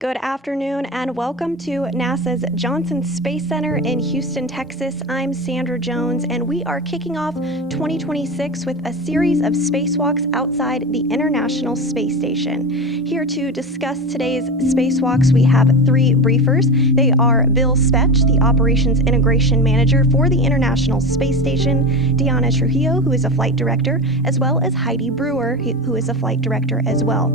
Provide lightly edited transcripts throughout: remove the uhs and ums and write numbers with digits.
Good afternoon and welcome to NASA's Johnson Space Center in Houston, Texas. I'm Sandra Jones and we are kicking off 2026 with a series of spacewalks outside the International Space Station. Here to discuss today's spacewalks, we have three briefers. They are Bill Spetch, the Operations Integration Manager for the International Space Station, Diana Trujillo, who is a Flight Director, as well as Heidi Brewer, who is a Flight Director as well.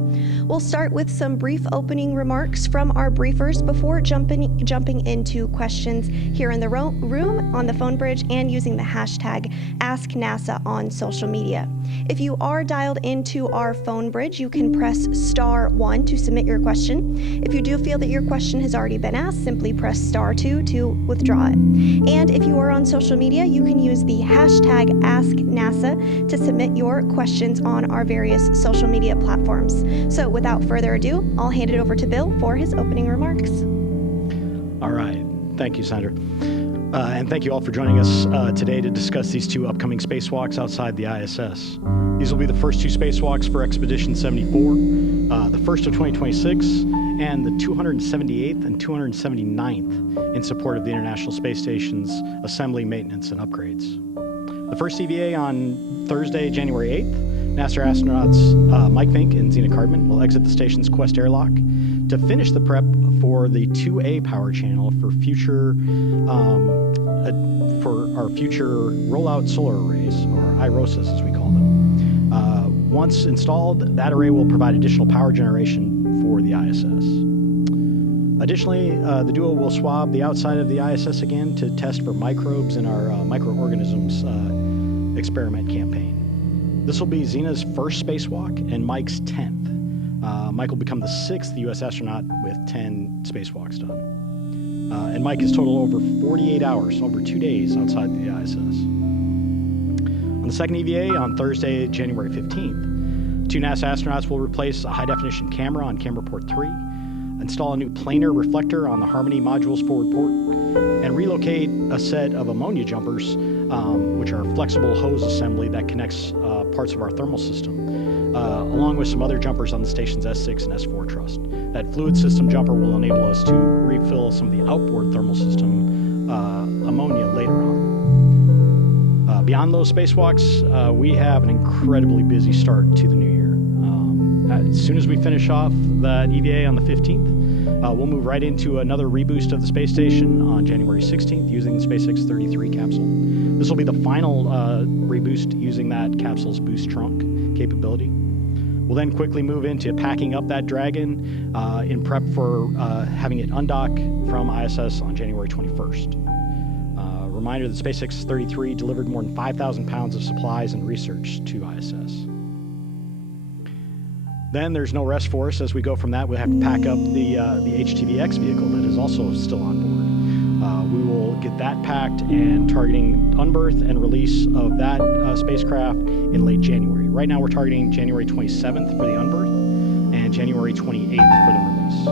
We'll start with some brief opening remarks from our briefers before jumping into questions here in the room, on the phone bridge, and using the hashtag AskNASA on social media. If you are dialed into our phone bridge, you can press *1 to submit your question. If you do feel that your question has already been asked, simply press *2 to withdraw it. And if you are on social media, you can use the hashtag AskNASA to submit your questions on our various social media platforms. So without further ado, I'll hand it over to Bill for his opening remarks. All right. Thank you, Sandra. And thank you all for joining us today to discuss these two upcoming spacewalks outside the ISS. These will be the first two spacewalks for Expedition 74, the first of 2026, and the 278th and 279th in support of the International Space Station's assembly, maintenance, and upgrades. The first EVA on Thursday, January 8th, NASA astronauts Mike Fincke and Zena Cardman will exit the station's Quest airlock to finish the prep for the 2A power channel for our future rollout solar arrays, or IROSAs as we call them. Once installed, that array will provide additional power generation for the ISS. Additionally, the duo will swab the outside of the ISS again to test for microbes in our microorganisms experiment campaign. This will be Zena's first spacewalk and Mike's 10th. Mike will become the 6th U.S. astronaut with 10 spacewalks done. And Mike has totaled over 48 hours, over 2 days outside the ISS. On the second EVA, on Thursday, January 15th, two NASA astronauts will replace a high-definition camera on camera port 3, install a new planar reflector on the Harmony module's forward port, and relocate a set of ammonia jumpers, which are a flexible hose assembly that connects parts of our thermal system, along with some other jumpers on the station's S6 and S4 thrust. That fluid system jumper will enable us to refill some of the outboard thermal system ammonia later on. Beyond those spacewalks, we have an incredibly busy start to the new year. As soon as we finish off that EVA on the 15th, we'll move right into another reboost of the space station on January 16th using the SpaceX 33 capsule. This will be the final reboost using that capsule's boost trunk capability. We'll then quickly move into packing up that Dragon in prep for having it undock from ISS on January 21st. Reminder that SpaceX 33 delivered more than 5,000 pounds of supplies and research to ISS. Then there's no rest for us. As we go from that, we'll have to pack up the HTVX vehicle that is also still on board. We will get that packed and targeting unberth and release of that spacecraft in late January. Right now we're targeting January 27th for the unberth and January 28th for the release.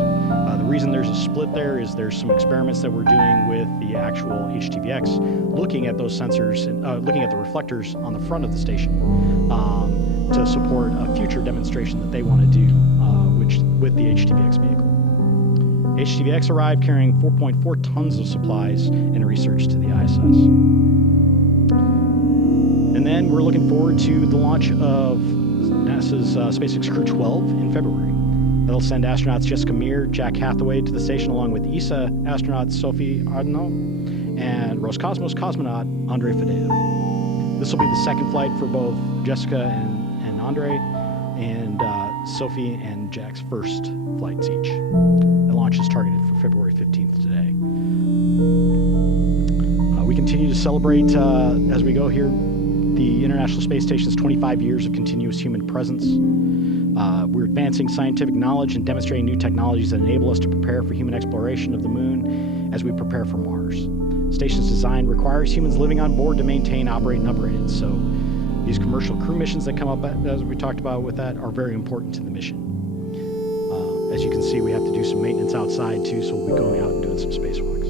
The reason there's a split there is there's some experiments that we're doing with the actual HTVX, looking at those sensors, looking at the reflectors on the front of the station to support a future demonstration that they want to do with the HTVX vehicle. HTVX arrived carrying 4.4 tons of supplies and research to the ISS. And then we're looking forward to the launch of NASA's SpaceX Crew 12 in February. That'll send astronauts Jessica Meir, Jack Hathaway to the station, along with ESA astronauts Sophie Ardno and Roscosmos cosmonaut Andrei Fadeev. This will be the second flight for both Jessica and Andrei, and Sophie and Jack's first flights each. The launch is targeted for February 15th today. We continue to celebrate, as we go here, the International Space Station's 25 years of continuous human presence. We're advancing scientific knowledge and demonstrating new technologies that enable us to prepare for human exploration of the moon as we prepare for Mars. The station's design requires humans living on board to maintain, operate, and upgrade it. So these commercial crew missions that come up, as we talked about with that, are very important to the mission. As you can see, we have to do some maintenance outside too, so we'll be going out and doing some spacewalks.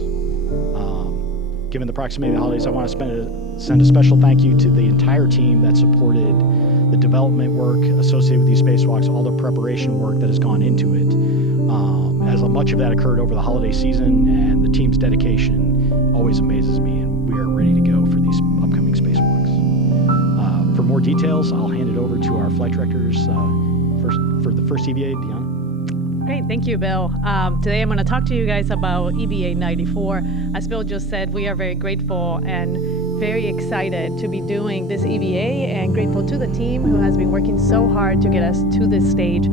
Given the proximity of the holidays, I want to send a special thank you to the entire team that supported the development work associated with these spacewalks, all the preparation work that has gone into it. As a Much of that occurred over the holiday season, and the team's dedication always amazes me, and we are ready to go for these upcoming spacewalks. For more details, I'll hand it over to our flight directors for the first EVA, Deanna. Great, thank you, Bill. Today I'm going to talk to you guys about EVA 94. As Bill just said, we are very grateful and very excited to be doing this EVA, and grateful to the team who has been working so hard to get us to this stage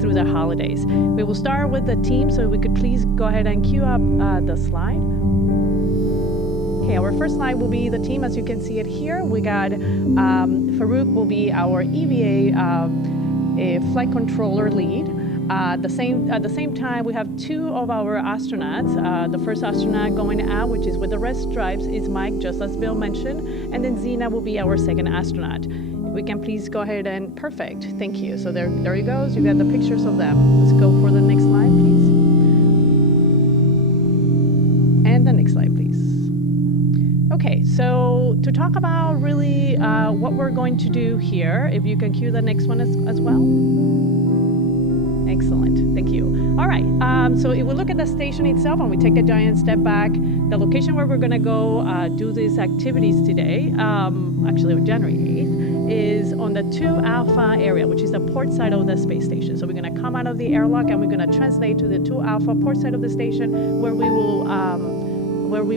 through the holidays. We will start with the team, so we could please go ahead and cue up the slide. Okay, our first slide will be the team as you can see it here. We got Farouk will be our EVA flight controller lead. At the same time, we have two of our astronauts. The first astronaut going out, which is with the red stripes, is Mike, just as Bill mentioned. And then Zena will be our second astronaut. If we can please go ahead and, perfect, thank you. So there he goes, you got the pictures of them. Let's go for the next slide, please. And the next slide, please. Okay, so to talk about really what we're going to do here, if you can cue the next one as well. Excellent, thank you. All right, so if we look at the station itself and we take a giant step back, the location where we're gonna go do these activities today, actually on January 8th, is on the 2 Alpha area, which is the port side of the space station. So we're gonna come out of the airlock and we're gonna translate to the 2 Alpha port side of the station where we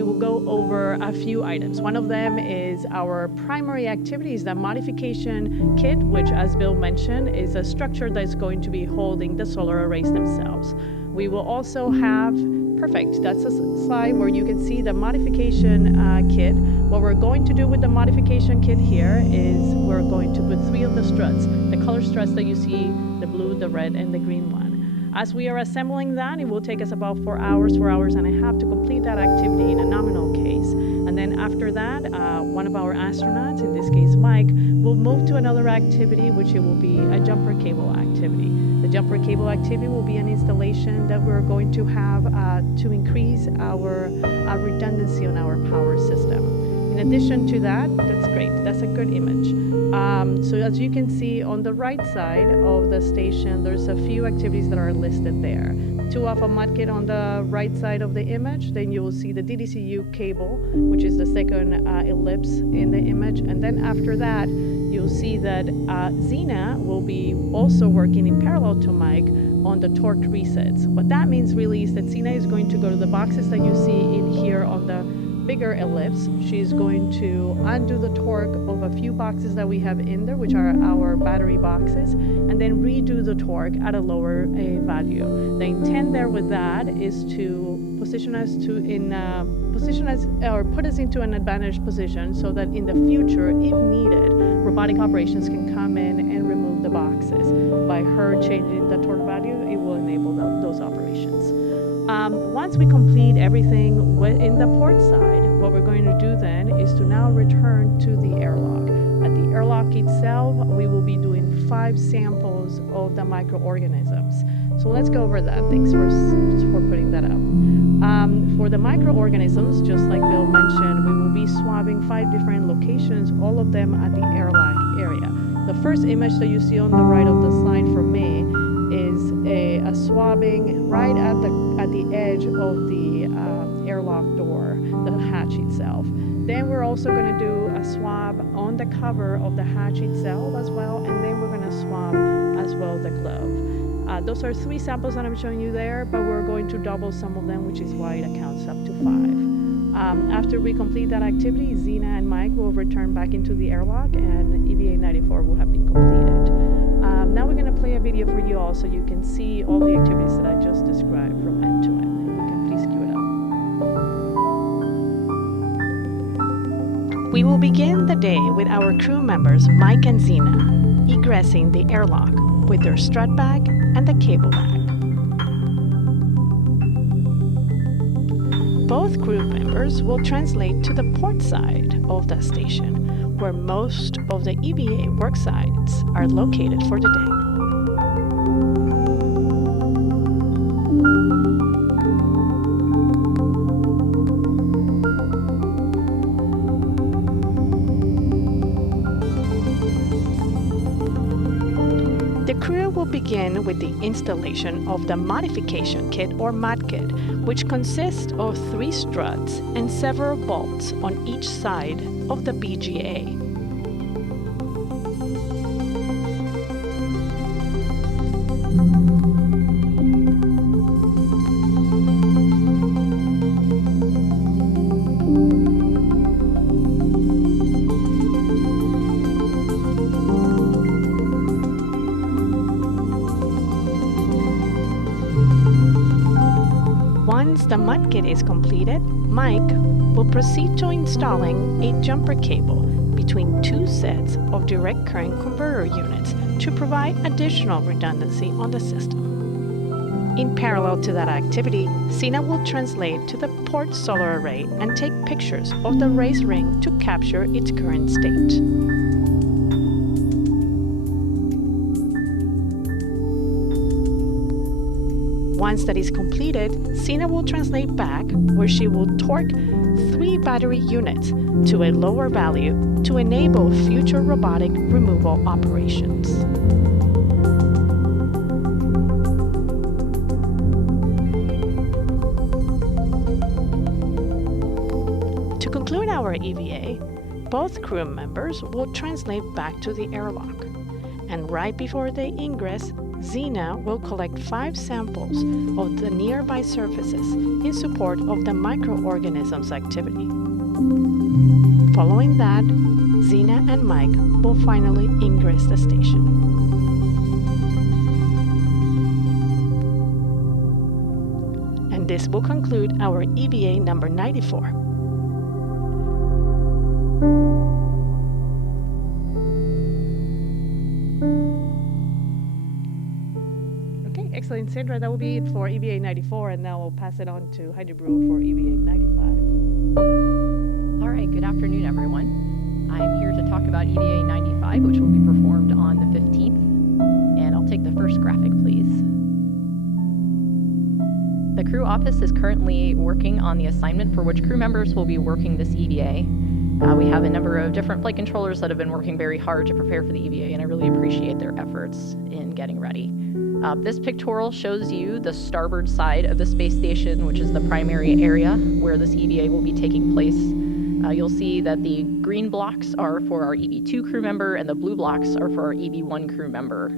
will go over a few items. One of them is our primary activities, the modification kit, which, as Bill mentioned, is a structure that's going to be holding the solar arrays themselves. We will also have, perfect, that's a slide where you can see the modification kit. What we're going to do with the modification kit here is we're going to put 3 of the struts, the color struts that you see, the blue, the red, and the green one. As we are assembling that, it will take us about 4 hours and a half to complete that activity in a nominal case. And then after that, one of our astronauts, in this case Mike, will move to another activity, which it will be a jumper cable activity. The jumper cable activity will be an installation that we're going to have to increase our redundancy on our power system. In addition to that, that's great, that's a good image. So as you can see on the right side of the station, there's a few activities that are listed there. 2 Alpha mud kit on the right side of the image, then you will see the DDCU cable, which is the second ellipse in the image, and then after that, you'll see that Zena will be also working in parallel to Mike on the torque resets. What that means really is that Zena is going to go to the boxes that you see in here on the bigger ellipse. She's going to undo the torque of a few boxes that we have in there, which are our battery boxes, and then redo the torque at a lower value. The intent there with that is to position us put us into an advantaged position so that in the future, if needed, robotic operations can come in and remove the boxes. By her changing the torque value, it will enable those operations. Once we complete everything in the port side, what we're going to do then is to now return to the airlock. At the airlock itself, we will be doing 5 samples of the microorganisms. So let's go over that. Thanks for putting that up. For the microorganisms, just like Bill mentioned, we will be swabbing 5 different locations, all of them at the airlock area. The first image that you see on the right of the slide from me is a swabbing right at the edge of the airlock door, the hatch itself. Then we're also going to do a swab on the cover of the hatch itself as well, and then we're going to swab as well the glove. Those are 3 samples that I'm showing you there, but we're going to double some of them, which is why it accounts up to 5. After we complete that activity, Zena and Mike will return back into the airlock, and EVA 94 will have been completed. Now we're going to play a video for you all so you can see all the activities that I just described from end to end. If you can please cue it up. We will begin the day with our crew members Mike and Zena egressing the airlock with their strut bag and the cable bag. Both crew members will translate to the port side of the station, where most of the EVA work sites are located for the day. begin with the installation of the modification kit or mod kit, which consists of 3 struts and several bolts on each side of the BGA. Once the mud kit is completed, Mike will proceed to installing a jumper cable between 2 sets of direct current converter units to provide additional redundancy on the system. In parallel to that activity, Zena will translate to the port solar array and take pictures of the race ring to capture its current state. Once that is completed, Zena will translate back where she will torque 3 battery units to a lower value to enable future robotic removal operations. To conclude our EVA, both crew members will translate back to the airlock, and right before they ingress, Zena will collect 5 samples of the nearby surfaces in support of the microorganisms activity. Following that, Zena and Mike will finally ingress the station. And this will conclude our EVA number 94. Excellent, Sandra. That will be it for EVA 94, and now we'll pass it on to Heidi Brewer for EVA 95. All right, good afternoon, everyone. I'm here to talk about EVA 95, which will be performed on the 15th, and I'll take the first graphic, please. The crew office is currently working on the assignment for which crew members will be working this EVA. We have a number of different flight controllers that have been working very hard to prepare for the EVA, and I really appreciate their efforts in getting ready. This pictorial shows you the starboard side of the space station, which is the primary area where this EVA will be taking place. You'll see that the green blocks are for our EV2 crew member and the blue blocks are for our EV1 crew member.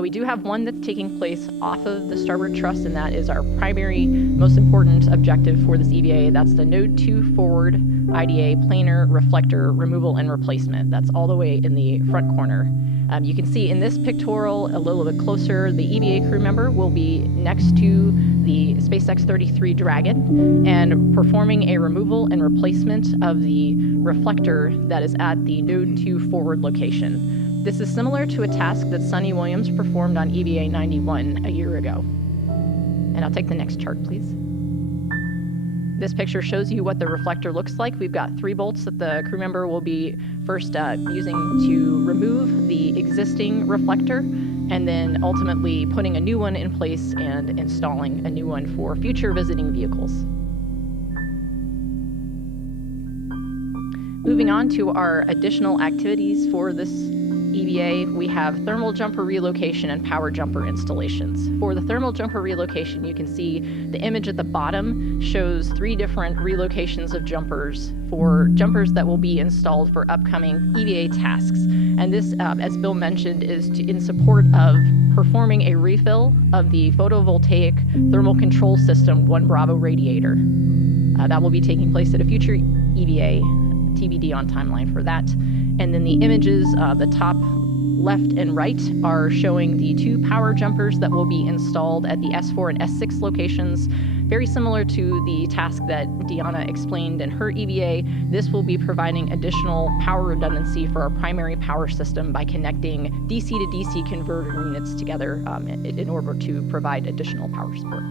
We do have one that's taking place off of the starboard truss, and that is our primary, most important objective for this EVA. That's the Node 2 forward IDA planar reflector removal and replacement. That's all the way in the front corner. You can see in this pictorial a little bit closer, the EVA crew member will be next to the SpaceX 33 Dragon and performing a removal and replacement of the reflector that is at the Node 2 forward location. This is similar to a task that Sunny Williams performed on EVA 91 a year ago. And I'll take the next chart, please. This picture shows you what the reflector looks like. We've got 3 bolts that the crew member will be first using to remove the existing reflector, and then ultimately putting a new one in place and installing a new one for future visiting vehicles. Moving on to our additional activities for this EVA, we have thermal jumper relocation and power jumper installations. For the thermal jumper relocation, you can see the image at the bottom shows 3 different relocations of jumpers for jumpers that will be installed for upcoming EVA tasks. And this, as Bill mentioned, is in support of performing a refill of the photovoltaic thermal control system 1 Bravo radiator. That will be taking place at a future EVA, TBD on timeline for that. And then the images, the top left and right, are showing the 2 power jumpers that will be installed at the S4 and S6 locations. Very similar to the task that Deanna explained in her EVA, this will be providing additional power redundancy for our primary power system by connecting DC to DC converter units together in order to provide additional power support.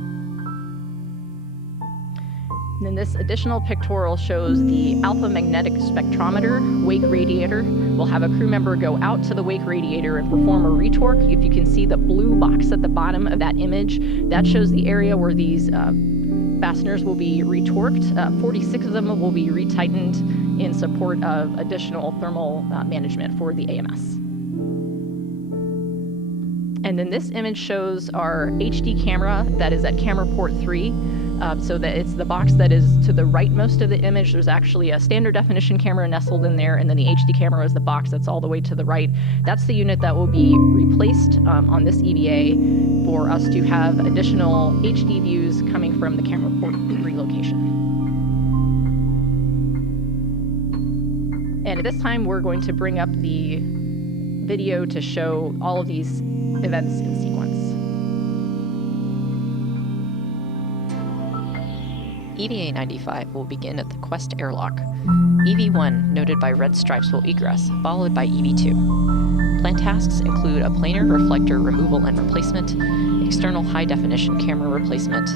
And then this additional pictorial shows the alpha magnetic spectrometer wake radiator. We'll have a crew member go out to the wake radiator and perform a retorque. If you can see the blue box at the bottom of that image, that shows the area where these fasteners will be retorqued. 46 of them will be retightened in support of additional thermal management for the AMS. And then this image shows our HD camera that is at camera port 3. So that it's the box that is to the rightmost of the image. There's actually a standard definition camera nestled in there, and then the HD camera is the box that's all the way to the right. That's the unit that will be replaced on this EVA for us to have additional HD views coming from the camera port 3 location. And at this time, we're going to bring up the video to show all of these events in sequence. EVA 95 will begin at the Quest airlock. EV1, noted by red stripes, will egress, followed by EV2. Planned tasks include a planar reflector removal and replacement, external high-definition camera replacement,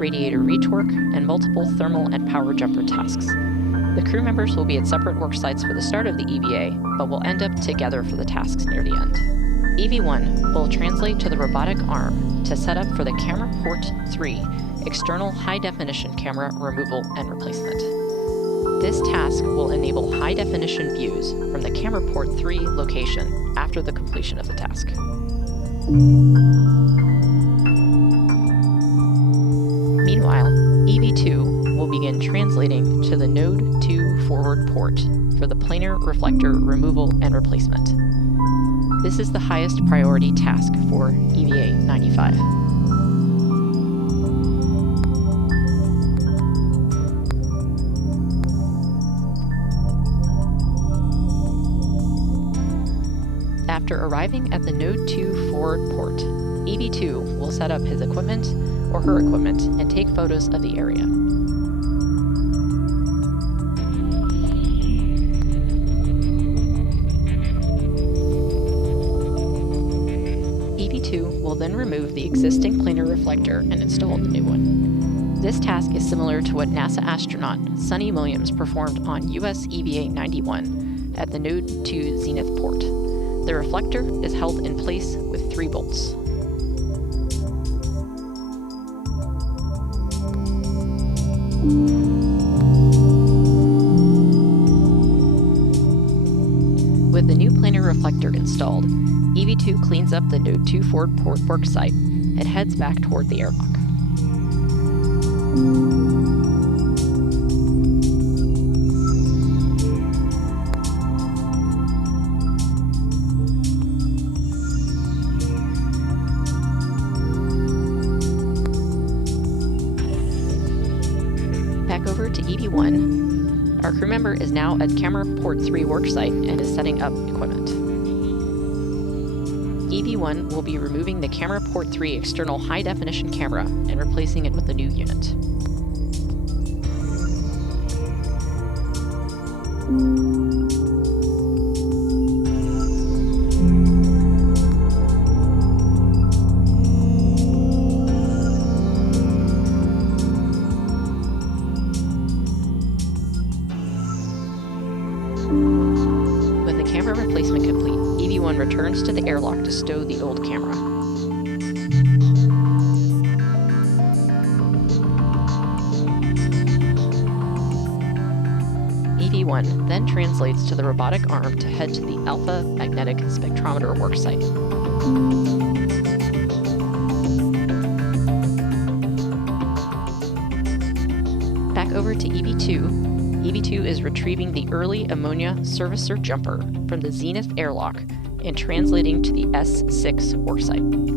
radiator retorque, and multiple thermal and power jumper tasks. The crew members will be at separate work sites for the start of the EVA, but will end up together for the tasks near the end. EV1 will translate to the robotic arm to set up for the camera port 3 external high-definition camera removal and replacement. This task will enable high-definition views from the camera port 3 location after the completion of the task. Meanwhile, EV2 will begin translating to the Node 2 forward port for the planar reflector removal and replacement. This is the highest priority task for EVA 95. After arriving at the Node 2 forward port, EV2 will set up his equipment or her equipment and take photos of the area. EV2 will then remove the existing planar reflector and install the new one. This task is similar to what NASA astronaut Sonny Williams performed on US EVA 91 at the Node 2 Zenith port. The reflector is held in place with 3 bolts. With the new planar reflector installed, EV2 cleans up the Node 2 forward port work site and heads back toward the airlock. Over to EV1. Our crew member is now at camera port 3 worksite and is setting up equipment. EV1 will be removing the camera port 3 external high-definition camera and replacing it with the new unit. With the camera replacement complete, EV1 returns to the airlock to stow the old camera. EV1 then translates to the robotic arm to head to the Alpha Magnetic Spectrometer worksite. Back over to EV2. EV2 is retrieving the early ammonia servicer jumper from the Zenith airlock and translating to the S6 worksite.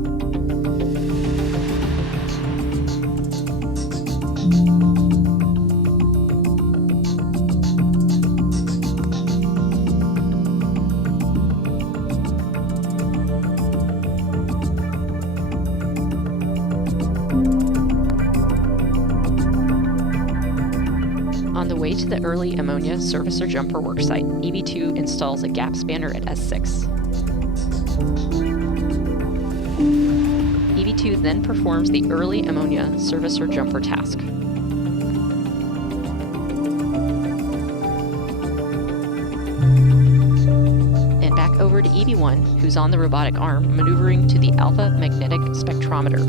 On the way to the early ammonia servicer jumper worksite, EV2 installs a gap spanner at S6. EV2 then performs the early ammonia servicer jumper task. And back over to EV1, who's on the robotic arm, maneuvering to the Alpha Magnetic Spectrometer.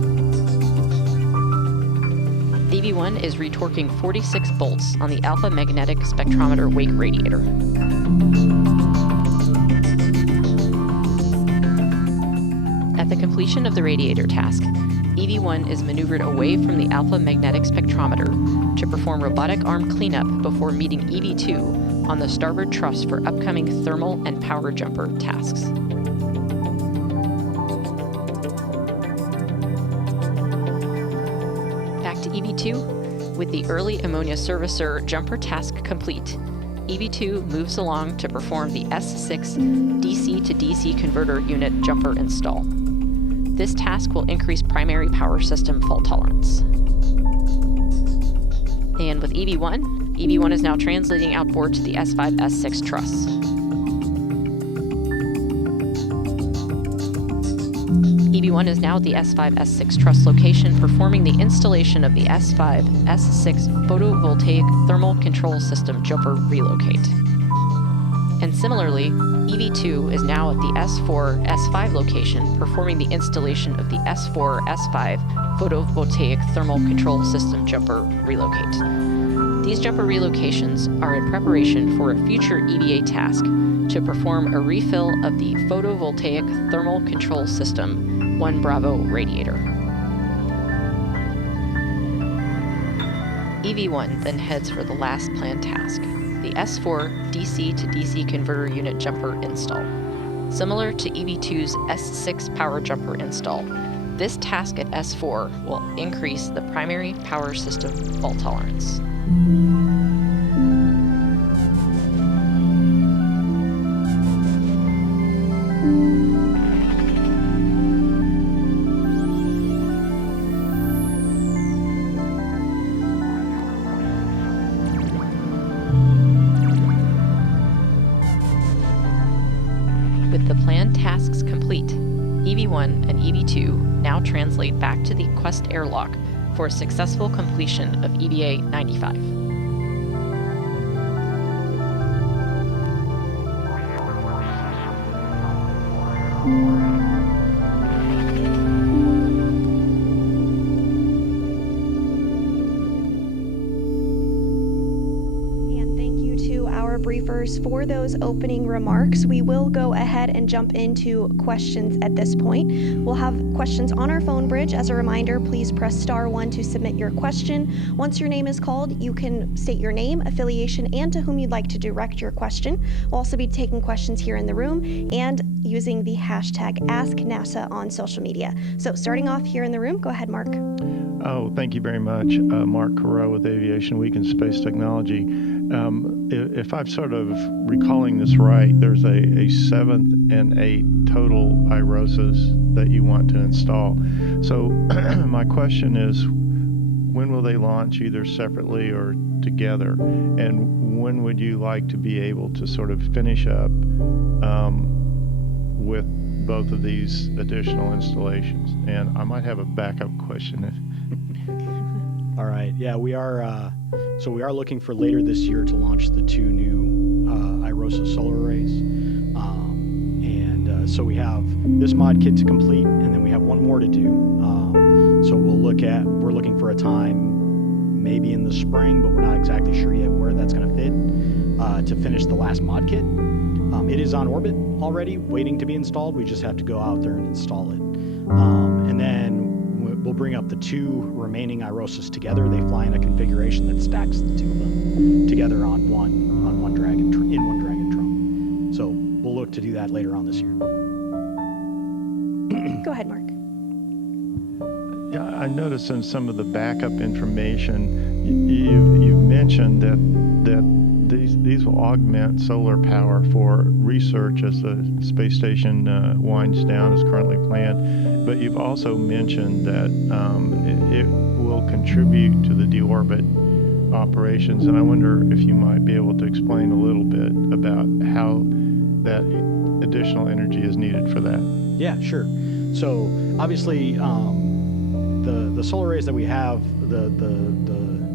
EV1 is retorquing 46 bolts on the Alpha Magnetic Spectrometer wake radiator. At the completion of the radiator task, EV-1 is maneuvered away from the alpha magnetic spectrometer to perform robotic arm cleanup before meeting EV-2 on the starboard truss for upcoming thermal and power jumper tasks. Back to EV-2. With the early ammonia servicer jumper task complete, EV-2 moves along to perform the S6 DC to DC converter unit jumper install. This task will increase primary power system fault tolerance. And with EV-1 is now translating outboard to the S5, S6 truss. EV-1 is now at the S5, S6 truss location, performing the installation of the S5, S6 photovoltaic thermal control system jumper relocate. And similarly, EV-2 is now at the S4, S5 location, performing the installation of the S4, S5 photovoltaic thermal control system jumper relocate. These jumper relocations are in preparation for a future EVA task to perform a refill of the photovoltaic thermal control system 1 Bravo radiator. EV-1 then heads for the last planned task, the S4 DC to DC converter unit jumper install. Similar to EV-2's S6 power jumper install, this task at S4 will increase the primary power system fault tolerance. With the planned tasks complete, EV-1 and EV-2 now translate back to the Quest airlock for a successful completion of EVA 95. Briefers for those opening remarks. We will go ahead and jump into questions at this point. We'll have questions on our phone bridge. As a reminder, please press *1 to submit your question. Once your name is called, you can state your name, affiliation, and to whom you'd like to direct your question. We'll also be taking questions here in the room and using the hashtag AskNASA on social media. So starting off here in the room, go ahead, Mark. Oh, thank you very much. Mark Carreau with Aviation Week and Space Technology. If I'm sort of recalling this right, there's a 7th and 8 total IROSAs that you want to install. So my question is, when will they launch either separately or together? And when would you like to be able to sort of finish up with both of these additional installations? And I might have a backup question. All right. Yeah, we are. So we are looking for later this year to launch the 2 new IROSA solar arrays. So we have this mod kit to complete, and then we have one more to do. So we're looking for a time maybe in the spring, but we're not exactly sure yet where that's going to fit, to finish the last mod kit. It is on orbit already, waiting to be installed. We just have to go out there and install it. And then we'll bring up the 2 remaining IROSAs together. They fly in a configuration that stacks the 2 of them together on one Dragon in one Dragon trunk. So we'll look to do that later on this year. Go ahead, Mark. Yeah, I noticed in some of the backup information, you've mentioned that these will augment solar power for research as the space station winds down as currently planned. But you've also mentioned that it will contribute to the deorbit operations. And I wonder if you might be able to explain a little bit about how that additional energy is needed for that. Yeah, sure. So obviously, the solar arrays that we have, the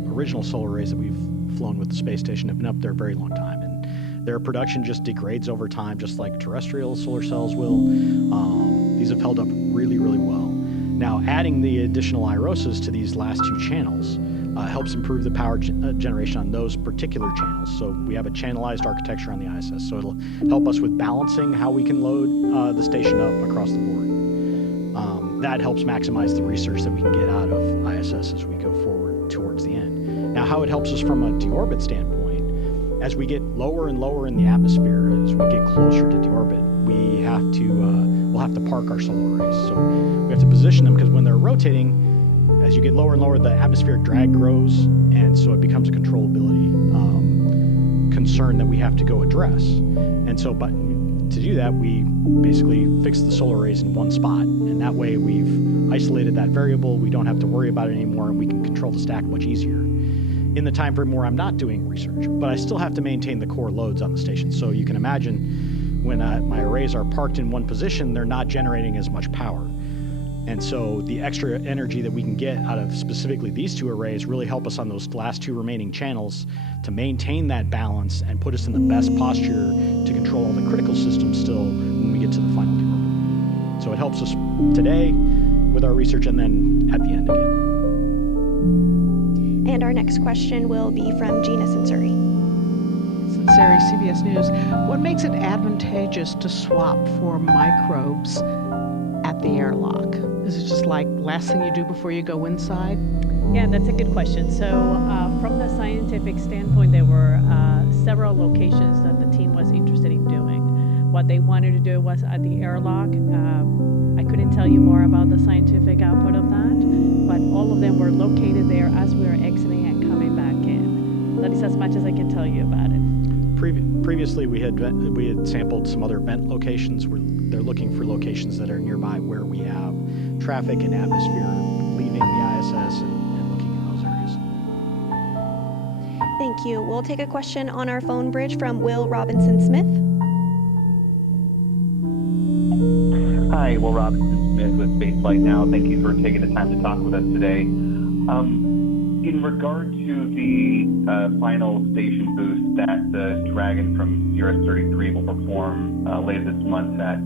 original solar arrays that we've flown with the space station have been up there a very long time, and their production just degrades over time, just like terrestrial solar cells will. These have held up really, really well. Now, adding the additional IROSAs to these last 2 channels helps improve the power generation on those particular channels. So we have a channelized architecture on the ISS, so it'll help us with balancing how we can load the station up across the board. that helps maximize the research that we can get out of ISS as we go forward towards the end. Now, how it helps us from a deorbit standpoint, as we get lower and lower in the atmosphere, as we get closer to deorbit, we'll have to park our solar arrays. So we have to position them, because when they're rotating, as you get lower and lower, the atmospheric drag grows, and so it becomes a controllability concern that we have to go address. And so, but to do that, we basically fix the solar arrays in one spot, and that way we've isolated that variable. We don't have to worry about it anymore, and we can control the stack much easier in the time frame where I'm not doing research. But I still have to maintain the core loads on the station. So you can imagine when my arrays are parked in one position, they're not generating as much power. And so the extra energy that we can get out of specifically these two arrays really help us on those last two remaining channels to maintain that balance and put us in the best posture to control all the critical systems still when we get to the final deorbit. So it helps us today with our research, and then at the end again. And our next question will be from Gina Sensori. Sensori, CBS News. What makes it advantageous to swap for microbes at the airlock? Is it just like last thing you do before you go inside? Yeah, that's a good question. So from the scientific standpoint, there were several locations that the team was interested in doing. What they wanted to do was at the airlock. I couldn't tell you more about the scientific output of that, but all of them were located there as we were exiting and coming back in. That is as much as I can tell you about it. Previously, we had sampled some other vent locations. They're looking for locations that are nearby where we have traffic and atmosphere leaving the ISS and looking in those areas. Thank you. We'll take a question on our phone bridge from Will Robinson Smith. Hi, Will Robinson Smith with Spaceflight Now. Thank you for taking the time to talk with us today. In regard to the final station boost that the Dragon from CRS-33 will perform later this month that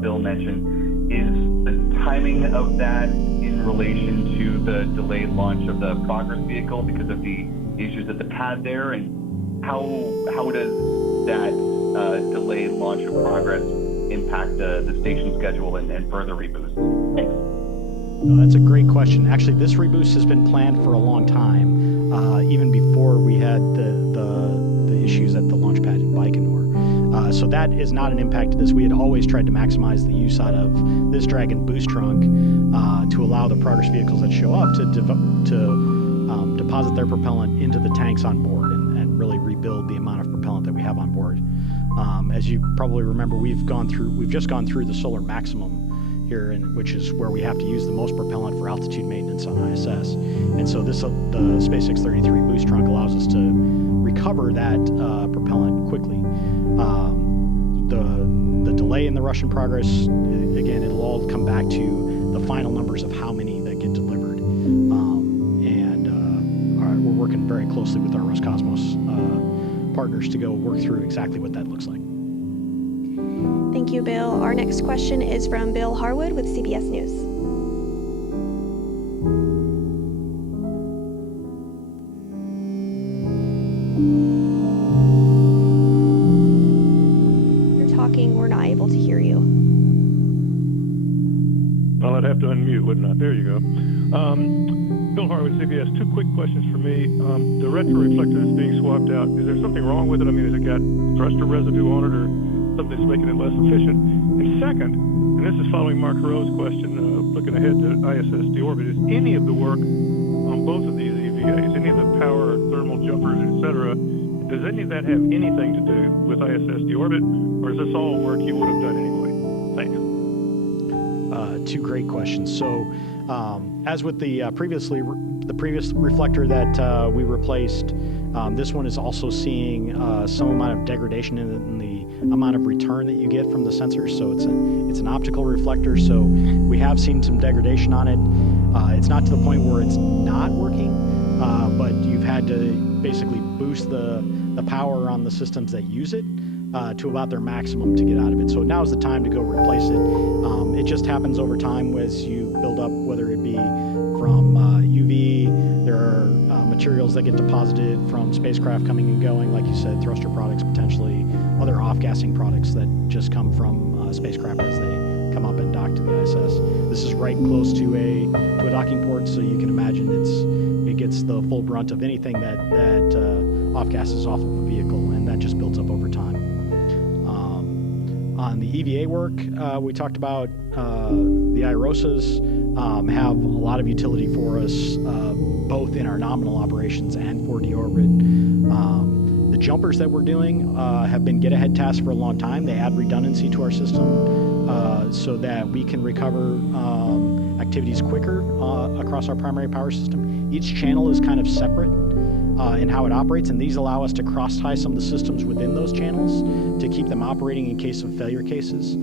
Bill mentioned, is the timing of that in relation to the delayed launch of the Progress vehicle because of the issues at the pad there? And how does that delayed launch of Progress impact the station schedule and further reboost? Thanks. That's a great question. Actually, this reboost has been planned for a long time, even before we had the issues at the launch pad in Baikonur. So that is not an impact to this. We had always tried to maximize the use out of this Dragon boost trunk to allow the Progress vehicles that show up to deposit their propellant into the tanks on board and really rebuild the amount of propellant that we have on board. As you probably remember, we've just gone through the solar maximum here, which is where we have to use the most propellant for altitude maintenance on ISS. And so the SpaceX 33 boost trunk allows us to recover that propellant quickly. The delay in the Russian Progress, again, it'll all come back to the final numbers of how many that get delivered. We're working very closely with our Roscosmos partners to go work through exactly what that looks like. Thank you, Bill. Our next question is from Bill Harwood with CBS News. You're talking, we're not able to hear you. Well, I'd have to unmute, wouldn't I? There you go. Bill Harwood, CBS. Two quick questions for me. The retro reflector that's being swapped out, is there something wrong with it? I mean, has it got thruster residue on it or something that's making it less efficient? And second, and this is following Mark Rowe's question, looking ahead to ISS deorbit, is any of the work on both of these EVAs, any of the power, thermal jumpers, etc., does any of that have anything to do with ISS deorbit, or is this all work you would have done anyway? Thanks. Two great questions. So, as with the previous reflector that we replaced, this one is also seeing some amount of degradation in the amount of return that you get from the sensors. So it's an optical reflector. So we have seen some degradation on it. It's not to the point where it's not working, but you've had to basically boost the power on the systems that use it to about their maximum to get out of it. So now's the time to go replace it. It just happens over time as you build up, whether it be from UV, there are materials that get deposited from spacecraft coming and going, like you said, thruster products potentially, other off-gassing products that just come from spacecraft as they come up and dock to the ISS. This is right close to a docking port, so you can imagine it gets the full brunt of anything that off-gases off of a vehicle, and that just builds up over time. On the EVA work, we talked about the IROSAs have a lot of utility for us, both in our nominal operations and for deorbit. The jumpers that we're doing have been get-ahead tasks for a long time. They add redundancy to our system so that we can recover activities quicker across our primary power system. Each channel is kind of separate in how it operates, and these allow us to cross-tie some of the systems within those channels to keep them operating in case of failure cases.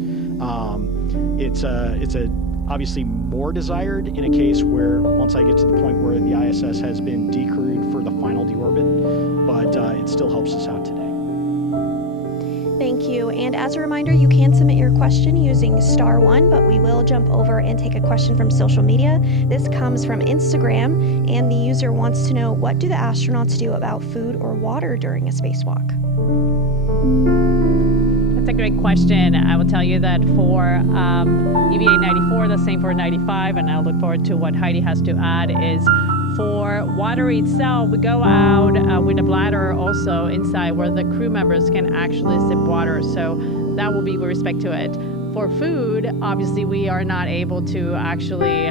It's obviously more desired in a case where, once I get to the point where the ISS has been decrewed for the final deorbit, but it still helps us out today. Thank you. And as a reminder, you can submit your question using *1, but we will jump over and take a question from social media. This comes from Instagram, and the user wants to know, what do the astronauts do about food or water during a spacewalk? That's a great question. I will tell you that for EVA 94, the same for 95, and I'll look forward to what Heidi has to add, is for water itself, we go out with a bladder also inside where the crew members can actually sip water. So that will be with respect to it. For food, obviously we are not able to actually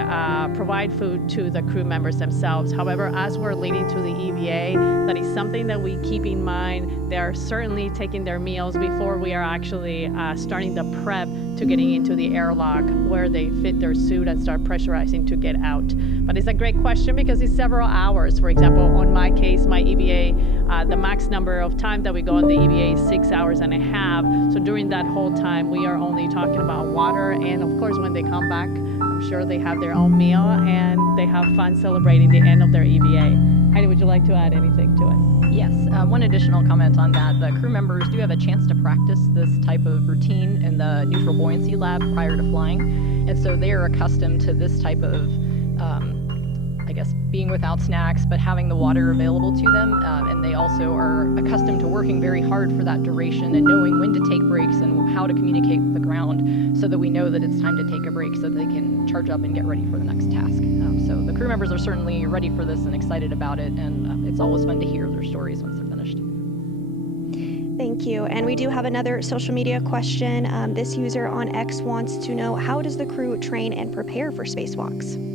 provide food to the crew members themselves. However, as we're leading to the EVA, that is something that we keep in mind. They are certainly taking their meals before we are actually starting the prep to getting into the airlock, where they fit their suit and start pressurizing to get out. But it's a great question because it's several hours. For example, on my case, my EVA, the max number of time that we go on the EVA is 6 hours and a half. So during that whole time, we are only talking about water. And of course, when they come back, I'm sure they have their own meal and they have fun celebrating the end of their EVA. Heidi, would you like to add anything to it? Yes, one additional comment on that. The crew members do have a chance to practice this type of routine in the neutral buoyancy lab prior to flying. And so they are accustomed to this type of, being without snacks, but having the water available to them. And they also are accustomed to working very hard for that duration and knowing when to take breaks and how to communicate with the ground so that we know that it's time to take a break so that they can charge up and get ready for the next task. So the crew members are certainly ready for this and excited about it, and it's always fun to hear their stories once they're finished. Thank you. And we do have another social media question. This user on X wants to know, how does the crew train and prepare for spacewalks?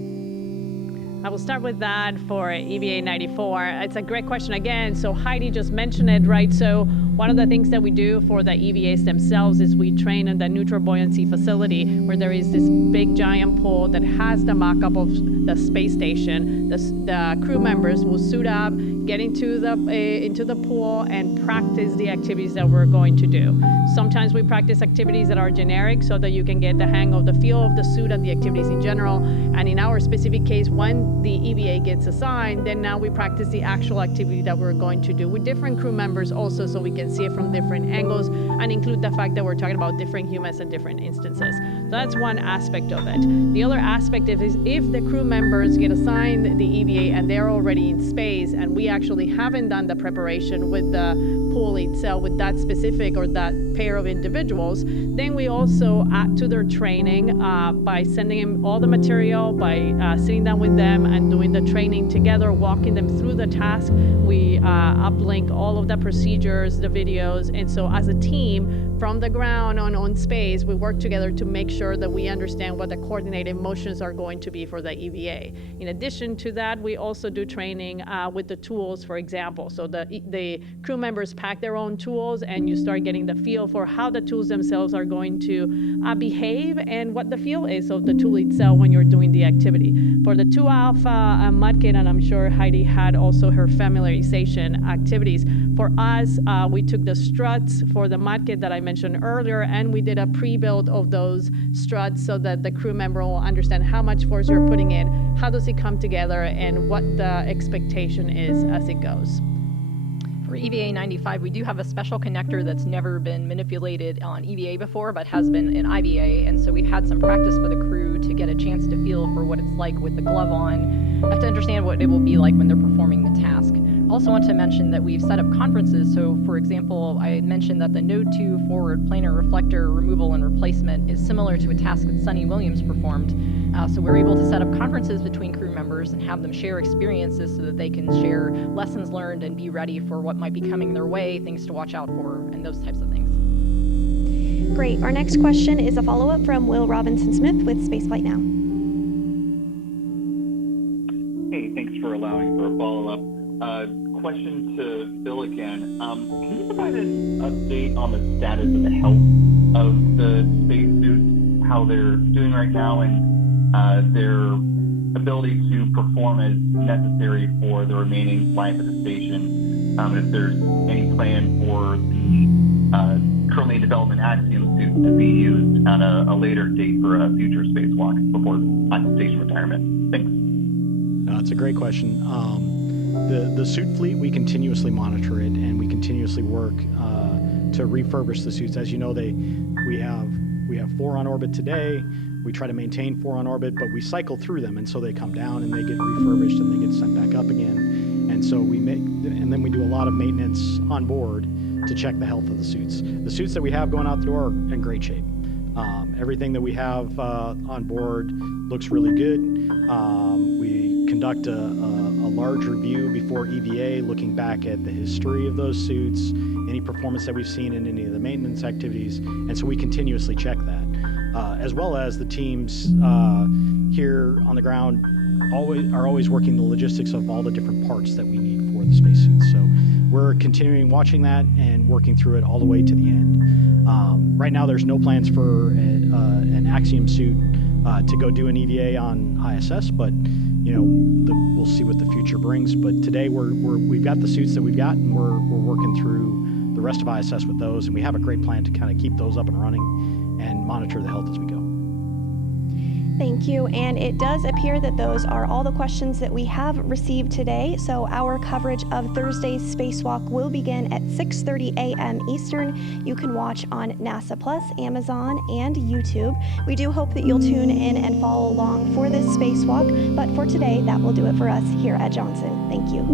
I will start with that for EVA 94. It's a great question again. So Heidi just mentioned it, right? So one of the things that we do for the EVAs themselves is we train in the neutral buoyancy facility, where there is this big giant pool that has the mock-up of the space station. The crew members will suit up, get into the pool, and practice the activities that we're going to do. Sometimes we practice activities that are generic so that you can get the hang of the feel of the suit and the activities in general. And in our specific case, when the EVA gets assigned, then now we practice the actual activity that we're going to do with different crew members also, so we can see it from different angles and include the fact that we're talking about different humans and different instances. So that's one aspect of it. The other aspect is if the crew members get assigned the EVA and they're already in space and we actually haven't done the preparation with the pool itself with that specific or that pair of individuals, then we also add to their training by sending them all the material, by sitting down with them and doing the training together, walking them through the task. We uplink all of the procedures, the videos, and so as a team from the ground on space, we work together to make sure that we understand what the coordinated motions are going to be for the EVA. In addition to that, we also do training with the tools, for example. So the crew members pack their own tools, and you start getting the feel for how the tools themselves are going to behave and what the feel is of the tool itself when you're doing the activity. For the 2 Alpha mud kit, and I'm sure Heidi had also her familiarization activities. For us, we took the struts for the mud kit that I mentioned earlier, and we did a pre-build of those struts so that the crew member will understand how much force you're putting in, how does it come together, and what the expectation is as it goes. For EVA 95, we do have a special connector that's never been manipulated on EVA before, but has been in IVA, and so we've had some practice for the crew to get a chance to feel for what it's like with the glove on, have to understand what it will be like when they're performing the task. Also want to mention that we've set up conferences. So for example, I mentioned that the Node 2 forward planar reflector removal and replacement is similar to a task that Sunny Williams performed. So we're able to set up conferences between crew members and have them share experiences so that they can share lessons learned and be ready for what might be coming their way, things to watch out for, and those types of things. Great. Our next question is a follow-up from Will Robinson-Smith with Spaceflight Now. Hey, thanks for allowing for a follow-up. Question to Phil again. Can you provide an update on the status of the health of the spacesuits, how they're doing right now, and their ability to perform as necessary for the remaining life of the station? If there's any plan for the currently in development Axiom suits to be used on a later date for a future spacewalk before station retirement? Thanks. That's a great question. The suit fleet, we continuously monitor it, and we continuously work to refurbish the suits. As you know, we have 4 on orbit today. We try to maintain 4 on orbit, but we cycle through them, and so they come down and they get refurbished and they get sent back up again. And so and then we do a lot of maintenance on board to check the health of the suits. The suits that we have going out the door are in great shape. Everything that we have on board looks really good. We conduct a large review before EVA, looking back at the history of those suits, any performance that we've seen in any of the maintenance activities, and so we continuously check that. As well as the teams here on the ground are always working the logistics of all the different parts that we need for the spacesuits. So we're continuing watching that and working through it all the way to the end. Right now, there's no plans for an Axiom suit to go do an EVA on ISS, but we'll see what the future brings. But today, we've got the suits that we've got, and we're working through the rest of ISS with those, and we have a great plan to kind of keep those up and running and monitor the health as we go. Thank you. And it does appear that those are all the questions that we have received today. So our coverage of Thursday's spacewalk will begin at 6:30 a.m. Eastern. You can watch on NASA Plus, Amazon, and YouTube. We do hope that you'll tune in and follow along for this spacewalk. But for today, that will do it for us here at Johnson. Thank you.